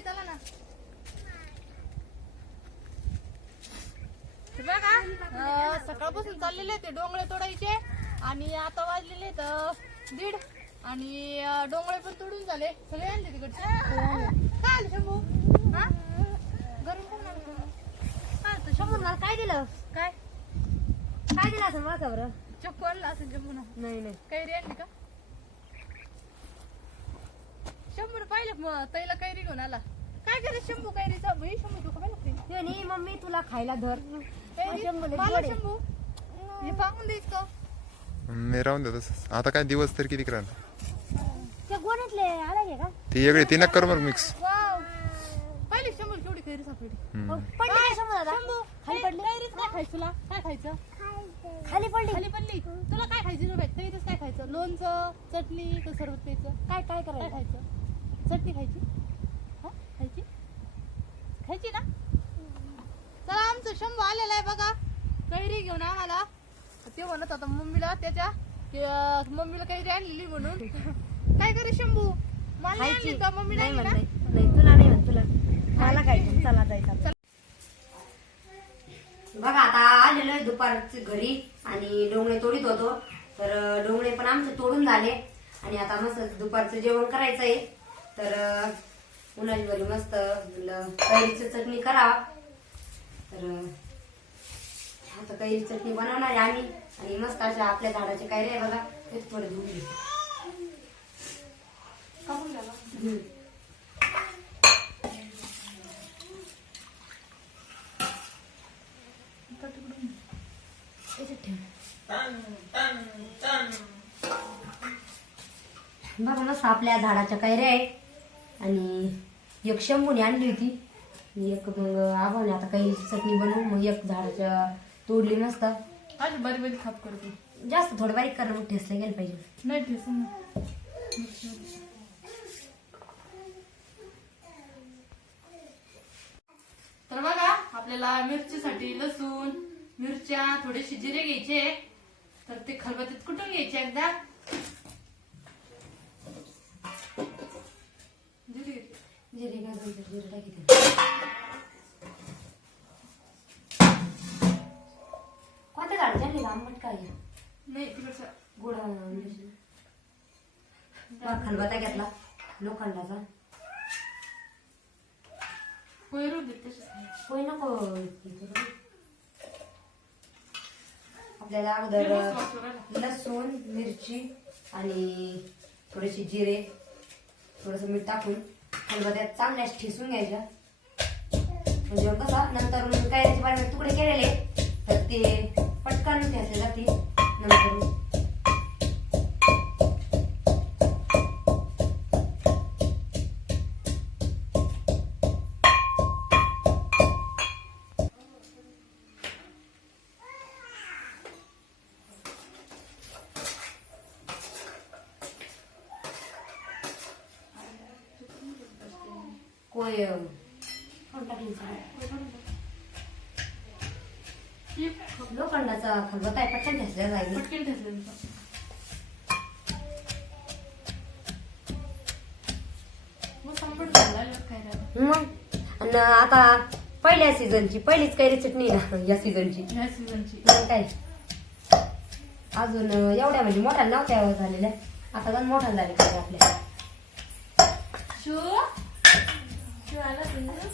घरी चला ना. बघा सकाळपासून चाललेले ते डोंगळे तोडायचे आणि आता वाजलेले तर 1:30 आणि डोंगळे पण तोडून झाले सगळे आणले तिकडचे. काय आले शंभू? हा गरम पण नाही. शंभू मला काय दिलं? काय काय दिलं असं माझा बरं? चक्कू आणला असेल शंभू ना. नाही नाही कैरी आणली का? शंभून पाहिलं तैला कैरी घेऊन आला. काय केलं शंभू कैरीचा? भाई शंभू तू काय लागते? ते नाही मम्मी तुला खायला धर. मला शंभू हे पाहून देईस का? मी राहून देतो तसंच. आता काय दिवस तरी किती राहणार ते गोण्यातले आले का? ती वेगळी ती नक्कर मग मिक्स. वाव पाहिली शंभू केवढी कैरी सापडली. पडली काय शंभू दादा? शंभू खाली पडली. कैरीच काय खायचं तुला? काय खायचं? खाली पडली. खाली पडली. तुला काय खायची रे बाई? कैरीच काय खायचं? लोणचं, चटणी का सरबत प्यायचं? काय काय काय करायचं? खायचं? चटणी खायची? हा खायची? खायची ना? चला आमचं शंभू आलेला आहे बघा कैरी घेऊन आम्हाला. ते म्हणत होता मम्मीला त्याच्या की मम्मीला कैरी आणलेली म्हणून. काय करे शंभू? मला नाही आणली का? मम्मी नाही नाही म्हणत ना? नाही तुला नाही म्हणत तुला मला खायचं. चला जायचं. बघा आता आलेलो आहे दुपारची घरी आणि डोंगळे तोडीत होतो. तर डोंगळे पण आमचे तोडून झाले आणि आता मस्त दुपारचं जेवण करायचंय. तर उन्हाळी घरी मस्त कैरीची चटणी करावा. तर आता कैरी चटणी बनवणार आहे आम्ही आणि मस्त अशा आपल्या झाडाच्या कैऱ्या आहे बघा ते थोडे धुवून घेऊ. बघा मस्त आपल्या झाडाच्या कैऱ्या आहे आणि एक शंभूने आणली होती. एक मग आबाने आता कैरीची चटणी बनवू. मग एक झाडाच्या तोडली मस्त. आज बरी बरी खाप करते. जास्त थोडं बारीक करणं मग ठेसलं गेलं पाहिजे. नाही ठेस तर बघा आपल्याला मिरचीसाठी लसूण मिरच्या थोडेसे जिरे घ्यायचे. तर ते खलबत्त्यात कुटून घ्यायचे एकदा. जिरे घालून जिरे टाकायचे. कोणत्या झाडाच्या आणली आंबट काय नाही तिकडचं गोड खलबत्ता घेतला लोखंडाचा. कोयरू देत तसेच. होय नको आपल्याला अगोदर लसूण मिरची आणि थोडेसे जिरे थोडस मीठ टाकून खलबत्त्यात चांगल्या ठेसून घ्यायच्या. म्हणजे कसं नंतर कैऱ्याचे बारीक तुकडे केलेले तर ते पटकन ठेसले जाते नंतर. कोय लोखंडाचा खलबत्ता आहे पटकन ठेसल्या जाईल. पटकन ठेसले मग संपट झाला काय राहिलं. मग आणि आता पहिल्या सीझनची पहिलीच कैरी चटणी ना या सीझनची. ह्या सीझनची काय अजून एवढ्या म्हणजे मोठ्या नव्हत्या झालेल्या. आता पण मोठ्या झाल्या कैरी आपल्या. शो शो आला तुम्ही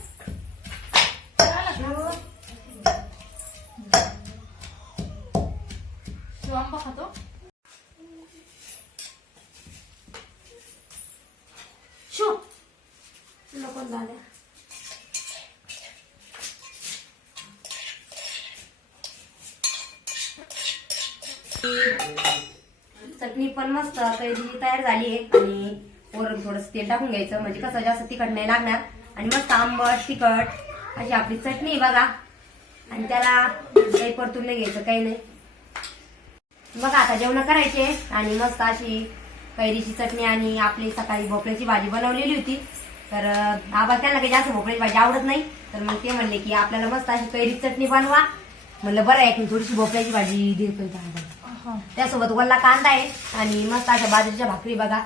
शो आंबा खातो. शो नको झाल्या. चटणी पण मस्त कैरी तयार झाली आहे आणि वरून थोडंसं तेल टाकून घ्यायचं म्हणजे कसं जास्त तिखट नाही लागणार आणि मस्त आंबट तिखट अशी आपली चटणी आहे बघा. आणि त्याला काही परतून नाही घ्यायचं काही नाही. बघा आता जेवण करायचे आणि मस्त अशी कैरीची चटणी आणि आपली सकाळी भोपळ्याची भाजी बनवलेली होती. तर आबा त्यांना काही जास्त भोपळ्याची भाजी आवडत नाही तर मग ते म्हणले की आपल्याला मस्त अशी कैरीची चटणी बनवा. म्हणलं बरं आहे की थोडीशी भोपळ्याची भाजी देतो. त्यासोबत वल्ला कांदा आहे आणि मस्त अशा बाजरीच्या भाकरी बघा.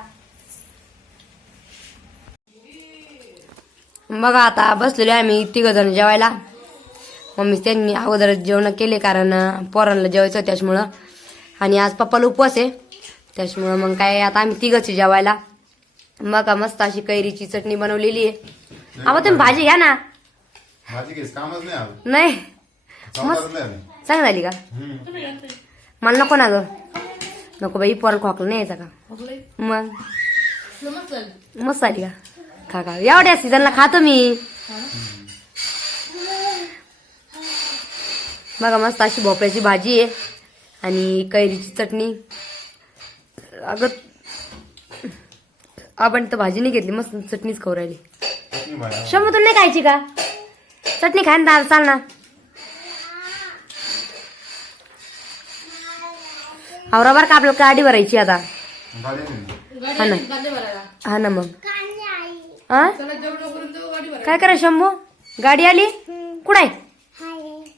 बघा आता बसलेलो आहे आम्ही 3 जण जेवायला. मम्मी त्यांनी अगोदर जेवण केले कारण पोरांना जेवायचं होतं त्याच्यामुळं. आणि आज पप्पाला उपवास आहे त्याच्यामुळं मग काय आता आम्ही 3 जेवायला. बघा मस्त अशी कैरीची चटणी बनवलेली आहे. अहो तुम्ही भाजी घ्या ना. भाजी घेस कामच नाही आलं. नाही समजलं नाही. चांगली झाली का? मला नको ना ग. नको बाई पोराला खोकला नाही यायचा का? मग मस्त झाली का? खा एवढ्या सीझनला खातो मी. बघा मस्त अशी भोपळ्याची भाजी आहे आणि कैरीची चटणी. अगं आपण तर भाजी नाही घेतली, मस्त चटणीच खाऊ राहिली. शंभू तुला नाही खायची का? चटणी खाय ना चाल ना. आवरा बरं का आपल्याला गाडी भरायची आता. हा ना हा ना मग हा काय करा शंभू गाडी आली कुठे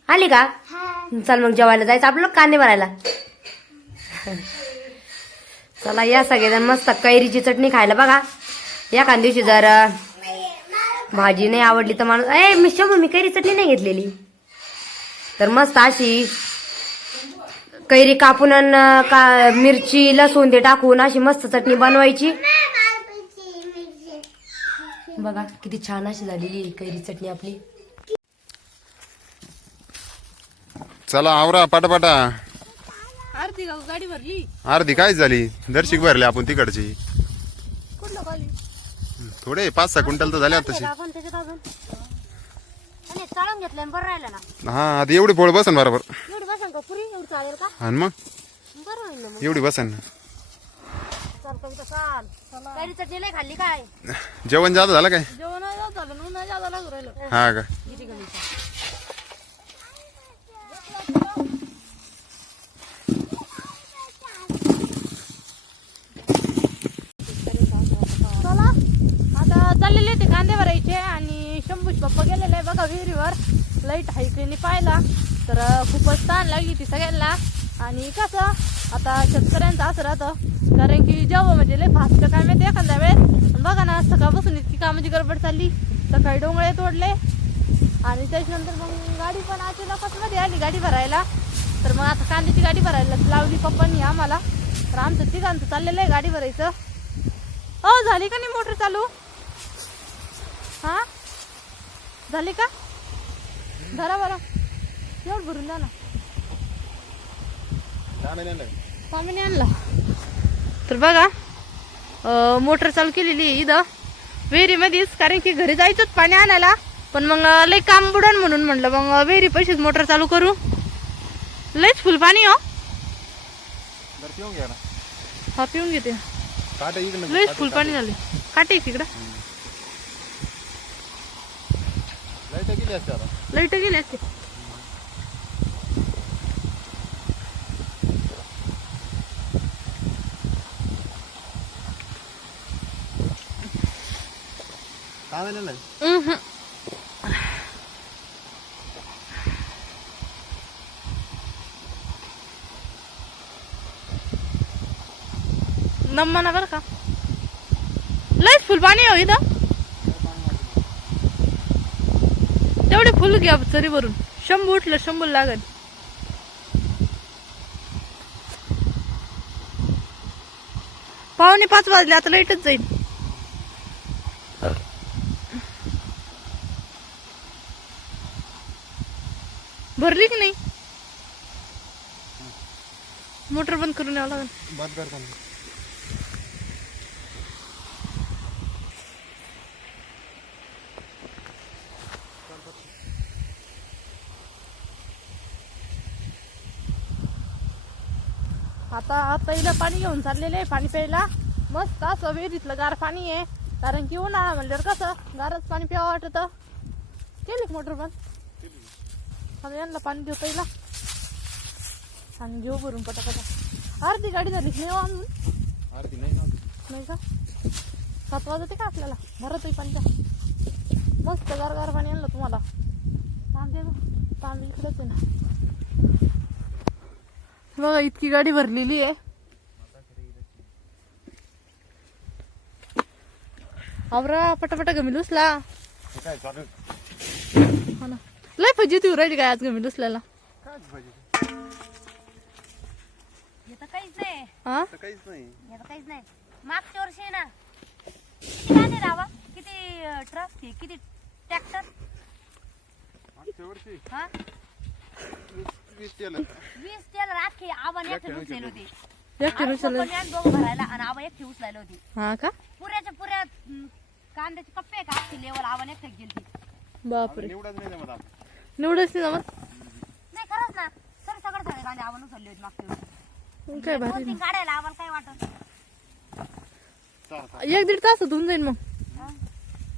आली का? चल मग जेवायला जायचं आपल्याला कांदे भरायला. चला या सगळेजण मस्त कैरीची चटणी खायला. बघा एखाद्या दिवशी जर भाजी नाही आवडली तर माणूस मी शंभू मी कैरी चटणी नाही घेतलेली तर मस्त अशी कैरी कापून मिरची लसूण ते टाकून अशी मस्त चटणी बनवायची. बघा किती छान अशी झालेली कैरी चटणी आपली. चला आवरा पाटापाटा. आरती गाडी भरली. अर्धी काय झाली दर्शिक भरले आपण तिकडची. कुठलं खाली थोडे 5-6 क्विंटल तर झाले आता तशी. चाळून घेतलं बरं राहिलं ना. हा आता एवढी पोळ बसन बरोबर. एवढी बसन का पुरी एवढी चालेल का? आणि मग बरं होईल ना मग. एवढी बसन. चल कविता चाल. कैरी चटणी लय खाल्ली काय? जेवण जादा झालं काय? जेवण झालं ना जादा लागू राहिलं. हा का? किती कविता चला आता चाललेले ते कांदे भरायचे आणि शंभूच पप्पा गेलेले आहे बघा विहिरीवर. लाईट हाय त्यांनी पाहिला तर खूपच ताण लागली ती सगळ्यांना. आणि कसं आता शेतकऱ्यांचं असं राहतं कारण की जेव्हा म्हणजे लय फास्ट काय माहिती एखाद्या वेळेस बघा ना सकाळपासून इतकी कामाची गडबड चालली. सकाळी डोंगळे तोडले आणि त्याच्यानंतर मग गाडी पण अचानकच मध्ये आली गाडी भरायला. तर मग आता कांद्याची गाडी भरायला लावली पप्पांनी आम्हाला. तर आमचं तिघांचं चाललेलं आहे गाडी भरायचं. झाली का नाही मोटर चालू? हा झाली का? धरा बरं एवढं भरून द्या ना. पाणी आणला तर बघा मोटर चालू केलेली आहे इथं विहिरीमध्येच. कारण की घरी जायचंच पाणी आणायला पण मग लय काम बुडन म्हणून म्हणलं मग विहिरी पैसेच मोटर चालू करू. लयच फुल पाणी हो. हा पिऊन घेते. लयच फुल पाणी झाले. काटे तिकडं लाईट गेली असते. नम्मा ना बरं का लयच फुल पाणी हो इथं. तेवढे फुल घ्या तरी भरून. शंभू उठलं शंभू लागल. पावणे 5 वाजले आता लाईटच जाईल. भरली की नाही? मोटर बंद करून यावं लागेल. बंद कर. आता पहिलं पाणी घेऊन चाललेलं आहे पाणी प्यायला. मस्त असं विहिरीतलं गार पाणी आहे कारण की उन्हाळा म्हणल्यावर कसं गारच पाणी प्यावं वाटत. केली मोटर बंद. आता यांना पाणी देऊ पहिला आणि घेऊ भरून पटापटा. अर्धी गाडी झाली नाही आणून. अर्धी नाही का 7 वाजते का आपल्याला भरत पाणी द्या. मस्त गार गार पाणी आणलं तुम्हाला. तांबे इकडेच आहे ना. बघा इतकी गाडी भरलेली आहे. आवरा पटापटा कमी लुसला. काय चालू हो ना लय फजी ती राहिली काय आज गमी दुसऱ्याला काय भाजी हे तर काहीच नाही हा तर काहीच नाही हे तर काहीच नाही मागच्या वर्षी ना किती कांदे रावा किती ट्रक किती ट्रॅक्टर मागच्या वर्षी हा 20 केलं 20 टेलर अख्खे आव्हान एकटे उचलेले होते एकटे उचलले. आणि दोघं भरायला आणि आवा एकटे उचलायला होती हा का पुऱ्याच्या पुऱ्या कांद्याचे कप्पे का अख्खी लेवल आव्हान एकटे गेली बापरे निवडच नाही जमत आता. निवडच नाही जमत नाही खरंच ना सर सगळं झाले कांदे आव्हान उचलले होते मागच्या वर्षी काय भारी 2-3 काढायला आम्हाला काय वाटत चला, चला. 1-1.5 तास होऊन जाईल मग हा?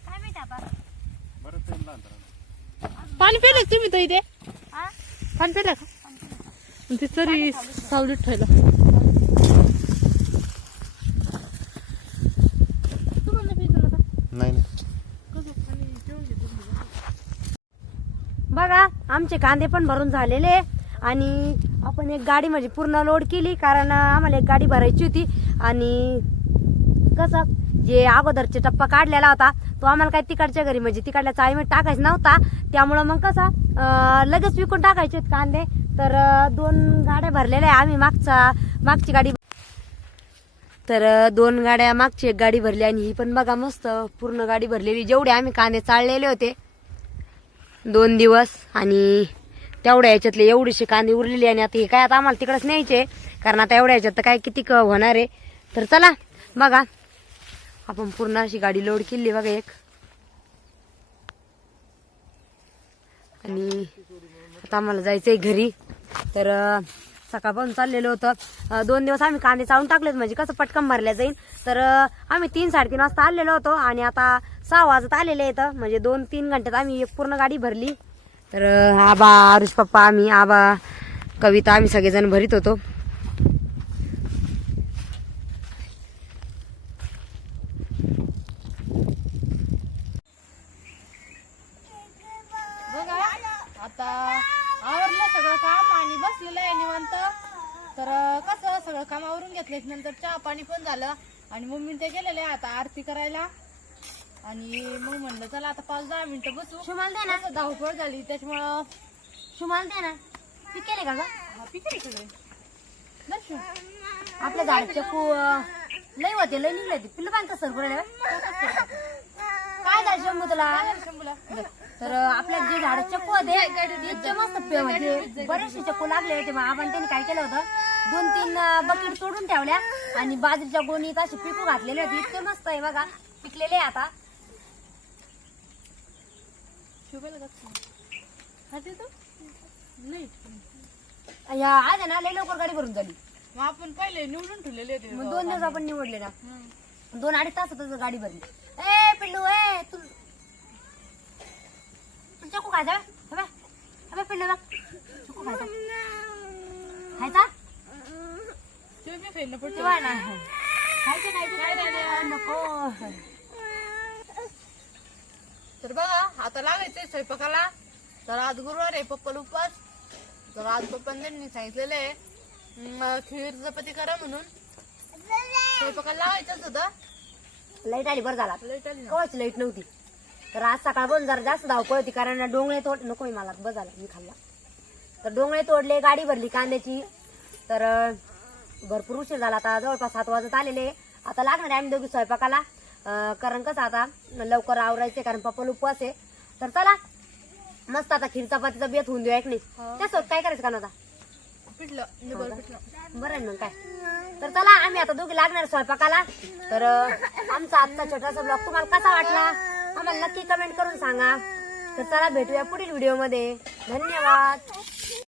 काय माहिती आता बरंच टाइम लागला पाणी पिलं का तुम्ही तर इथे हा पाणी पिलं का आणि ते तरी सावलीत ठेवलं तुम्हाला नाही प्यायचं ना आता? नाही नाही कसं पाणी जेवण घेतो बघा आमचे कांदे पण भरून झालेले आणि आपण एक गाडी म्हणजे पूर्ण लोड केली कारण आम्हाला एक गाडी भरायची होती आणि कसं जे अगोदरचे टप्पा काढलेला होता तो आम्हाला काय तिकडच्या घरी म्हणजे तिकडल्या चाळीमध्ये टाकायचा नव्हता त्यामुळं मग कसं लगेच विकून टाकायचे आहेत कांदे तर 2 गाड्या भरलेल्या आहे आम्ही मागची गाडी तर 2 गाड्या मागची एक गाडी भरली आणि ही पण बघा मस्त पूर्ण गाडी भरलेली जेवढे आम्ही कांदे चाललेले होते 2 दिवस आणि तेवढ्या याच्यातले एवढीशी कांदे उरलेली आणि आता हे काय आता आम्हाला तिकडच न्यायचे कारण आता एवढ्या याच्यात तर काय किती होणार आहे तर चला बघा आपण पूर्ण अशी गाडी लोड केली बघा एक आणि आता आम्हाला जायचंय घरी तर सकाळपासून चाललेलं होतं 2 दिवस आम्ही कांदे चाळून टाकलेत म्हणजे कसं पटकन भरल्या जाईल तर आम्ही 3-3:30 वाजता आलेलो होतो आणि आता 6 वाजत आलेले येतं म्हणजे 2-3 घंट्यात आम्ही एक पूर्ण गाडी भरली तर आबा आरुष पप्पा आम्ही आबा कविता आम्ही सगळेजण भरीत होतो बघा आता आवरलं सगळं काम आणि बसलेलं आहे निवांत तर कसं सगळं काम आवरून घेतलं नंतर चहा पाणी पण झालं आणि मम्मी ते गेलेले आता आरती करायला आणि मग म्हणलं चला आता 5-10 मिनिटं बसू शुमाल दे ना कसं धावपळ झाली त्याच्यामुळं शुमाल दे ना पीक केले का ग हा पिकरी सगळे दर्शन आपल्या झाडचे लय होते लय निघले होते पिल्लू बांधता सर बरं काय झालं शंभू तुला शंभूला तर आपल्या जे झाड चक्कू होते इतके मस्त म्हणजे बरेचसे चक्कू लागले होते मग आपण त्यांनी काय केलं होतं 2-3 बकेट तोडून ठेवल्या आणि बाजरीच्या गोणीत असे पिकू घातलेले होते इतके मस्त आहे बघा पिकलेले आहे आता शुभेला खाते तू नाही या आज आहे ना लय लवकर गाडी भरून झाली मग आपण पहिले निवडून ठेवलेले होते मग 2 दिवस आपण निवडले ना हम्म. 2-2.5 तासातच गाडी भरली ए पिल्लू ए तू चक्कू खायचा पिल्लू बघ चक्कू खायचा खायचा ते मी खाईन ना पटकन. तेव्हा ना खायचं नको तर बघा आता लागायचंय स्वयंपाकाला तर आज गुरुवार आहे पप्पाला उपवास तर आज पप्पांनी त्यांनी सांगितलेलं आहे खीर चपाती करा म्हणून स्वयंपाकाला लागायचंच होतं लाईट आली बरं झाला लाईट आली ना. कवाची लाईट नव्हती तर आज सकाळ पण जरा जास्त धावपळ होती कारण डोंगळे तोड नको मला बस झाला मी खाल्ला तर डोंगळे तोडले गाडी भरली कांद्याची तर भरपूर उशीर झाला आता जवळपास 7 वाजत आलेले आता लागणार आहे आम्ही दोघी स्वयंपाकाला कारण कसं आता लवकर आवरायचे कारण पप्पाला उपवास आहे तर चला मस्त आता खीर चपातीचा बेत होऊन देऊ ऐकणी त्यासोबत काय करायचं का आता पिठलं निबर पिठलं बरं आहे मग काय तर चला आम्ही आता दोघी लागणार स्वयंपाकाला तर आमचा आजचा छोटासा ब्लॉग तुम्हाला कसा वाटला आम्हाला नक्की कमेंट करून सांगा तर चला भेटूया पुढील व्हिडिओ मध्ये धन्यवाद.